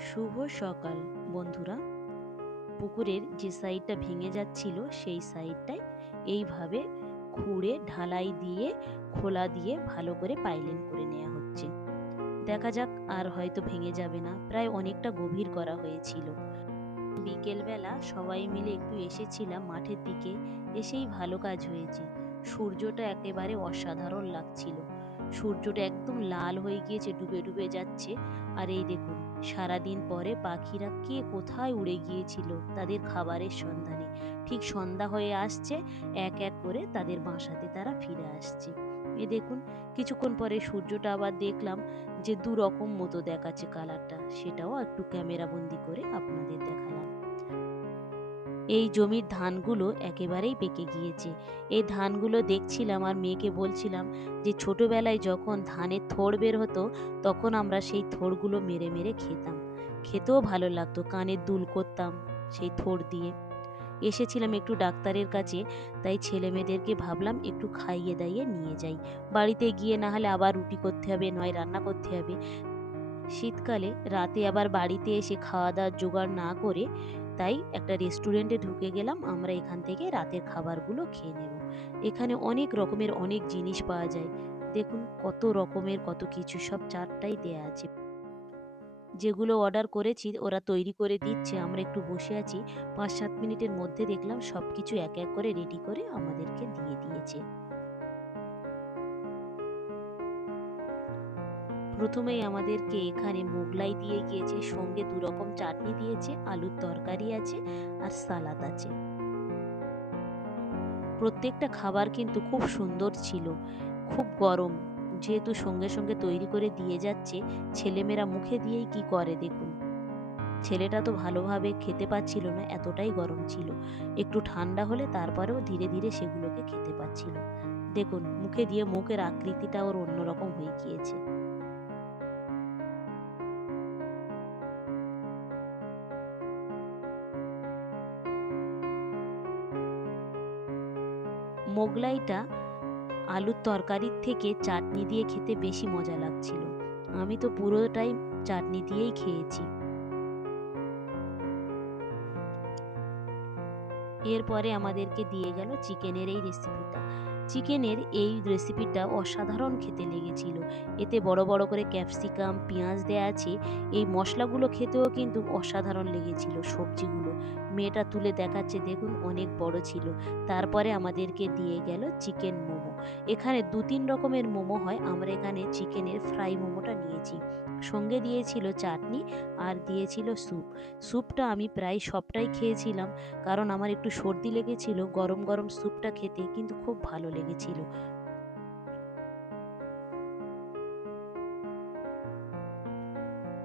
শুভ সকাল বন্ধুরা। পুকুরের যে সাইডটা ভেঙে যাচ্ছিল সেই সাইডটায় এইভাবে খুঁড়ে ঢালাই দিয়ে খোলা দিয়ে ভালো করে পাইলিং করে নেওয়া হচ্ছে। দেখা যাক, আর হয়তো ভেঙে যাবে না। প্রায় অনেকটা গভীর করা হয়েছিল। বিকেলবেলা সবাই মিলে একটু এসেছিলাম মাঠের দিকে। এসেই ভালো কাজ হয়েছে। সূর্যটা একেবারে অসাধারণ লাগছিল। সূর্যটা একদম লাল হয়ে গিয়েছে, ডুবে ডুবে যাচ্ছে। আর এই দেখুন, সারাদিন পরে পাখিরা কে কোথায় উড়ে গিয়েছিল তাদের খাবারের সন্ধানে। ঠিক সন্ধ্যা হয়ে আসছে, এক এক করে তাদের বাসাতে তারা ফিরে আসছে। এ দেখুন, কিছুক্ষণ পরে সূর্যটা আবার দেখলাম যে দু রকম মতো দেখাচ্ছে কালারটা, সেটাও একটু ক্যামেরা বন্দি করে আপনাদের দেখালাম। এই জমির ধানগুলো একেবারেই পেকে গিয়েছে। এই ধানগুলো দেখছিলাম আর মেয়েকে বলছিলাম যে ছোটবেলায় যখন ধানের থোড় বের হতো তখন আমরা সেই থোড়গুলো মেরে মেরে খেতাম। খেতেও ভালো লাগতো, কানের দুল করতাম সেই থোড় দিয়ে। এসেছিলাম একটু ডাক্তারের কাছে, তাই ছেলে মেয়েদেরকে ভাবলাম একটু খাইয়ে দাইয়ে নিয়ে যাই। বাড়িতে গিয়ে না হলে আবার রুটি করতে হবে, নয় রান্না করতে হবে। শীতকালে রাতে আবার বাড়িতে এসে খাওয়া দাওয়ার জোগাড় না করে তাই একটা রেস্টুরেন্টে ঢুকে গেলাম। আমরা এখান থেকে রাতের খাবারগুলো খেয়ে নেব। এখানে অনেক রকমের অনেক জিনিস পাওয়া যায়। দেখুন কত রকমের কত কিছু, সব চারটাই দেয়া আছে। যেগুলো অর্ডার করেছি ওরা তৈরি করে দিচ্ছে। আমরা একটু বসে আছি। ৫-৭ মিনিটের মধ্যে দেখলাম সব কিছু এক এক করে রেডি করে আমাদেরকে দিয়ে দিয়েছে। প্রথমেই আমাদেরকে এখানে মোগলাই দিয়ে গিয়েছে, সঙ্গে দু রকম চাটনি দিয়েছে, আলুর তরকারি আছে আর সালাদ আছে। প্রত্যেকটা খাবার কিন্তু খুব সুন্দর ছিল, খুব গরম। যেহেতু সঙ্গে সঙ্গে তৈরি করে দিয়ে যাচ্ছে, ছেলেমেয়েরা মুখে দিয়েই কি করে দেখুন। ছেলেটা তো ভালোভাবে খেতে পাচ্ছিল না, এতটাই গরম ছিল। একটু ঠান্ডা হলে তারপরেও ধীরে ধীরে সেগুলোকে খেতে পাচ্ছিল। দেখুন মুখে দিয়ে মুখের আকৃতিটা ওর অন্যরকম হয়ে গিয়েছে। মোগলাইটা আলুর তরকারির থেকে চাটনি দিয়ে খেতে বেশি মজা লাগছিল। আমি তো পুরোটাই চাটনি দিয়েই খেয়েছি। এরপরে আমাদেরকে দিয়ে গেল চিকেনের এই রেসিপিটা। চিকেনের এই রেসিপিটা অসাধারণ খেতে লেগেছিল। এতে বড় বড় করে ক্যাপসিকাম পেঁয়াজ দেয়া আছে। এই মশলাগুলো খেতেও কিন্তু অসাধারণ লেগেছিল। সবজিগুলো মেয়েটা তুলে দেখাচ্ছে, দেখুন অনেক বড় ছিল। তারপরে আমাদেরকে দিয়ে গেল চিকেন মোমো। এখানে ২-৩ রকমের মোমো হয়, আমরা এখানে চিকেনের ফ্রাই মোমোটা নিয়েছি। সঙ্গে দিয়েছিল চাটনি আর দিয়েছিল স্যুপ। স্যুপটা আমি প্রায় সবটাই খেয়েছিলাম, কারণ আমার একটু সর্দি লেগেছিল। গরম গরম স্যুপটা খেতে কিন্তু খুব ভালো লেগেছিল।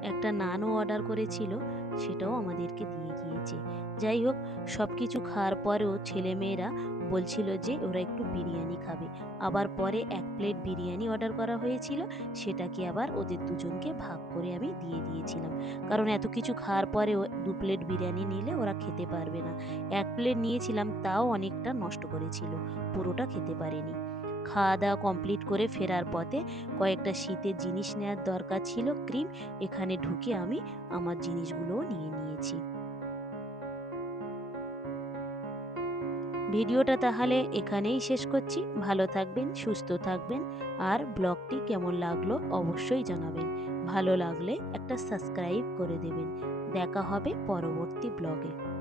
একটা নানও অর্ডার করেছিল, সেটাও আমাদেরকে দিয়ে গিয়েছে। যাই হোক, সব কিছু খাওয়ার পরেও ছেলেমেয়েরা বলছিল যে ওরা একটু বিরিয়ানি খাবে। আবার পরে ১ প্লেট বিরিয়ানি অর্ডার করা হয়েছিল, সেটাকে আবার ওদের দুজনকে ভাগ করে আমি দিয়ে দিয়েছিলাম। কারণ এত কিছু খাওয়ার পরেও ২ প্লেট বিরিয়ানি নিলে ওরা খেতে পারবে না। ১ প্লেট নিয়েছিলাম, তাও অনেকটা নষ্ট করেছিল, পুরোটা খেতে পারেনি। খাওয়া দাওয়া কমপ্লিট করে ফেরার পথে কয়েকটা শীতের জিনিস নেওয়ার দরকার ছিল, ক্রিম। এখানে ঢুকে আমি আমার জিনিসগুলোও নিয়ে নিয়েছি। ভিডিওটা তাহলে এখানেই শেষ করছি। ভালো থাকবেন, সুস্থ থাকবেন। আর ব্লগটি কেমন লাগলো অবশ্যই জানাবেন। ভালো লাগলে একটা সাবস্ক্রাইব করে দেবেন। দেখা হবে পরবর্তী ব্লগে।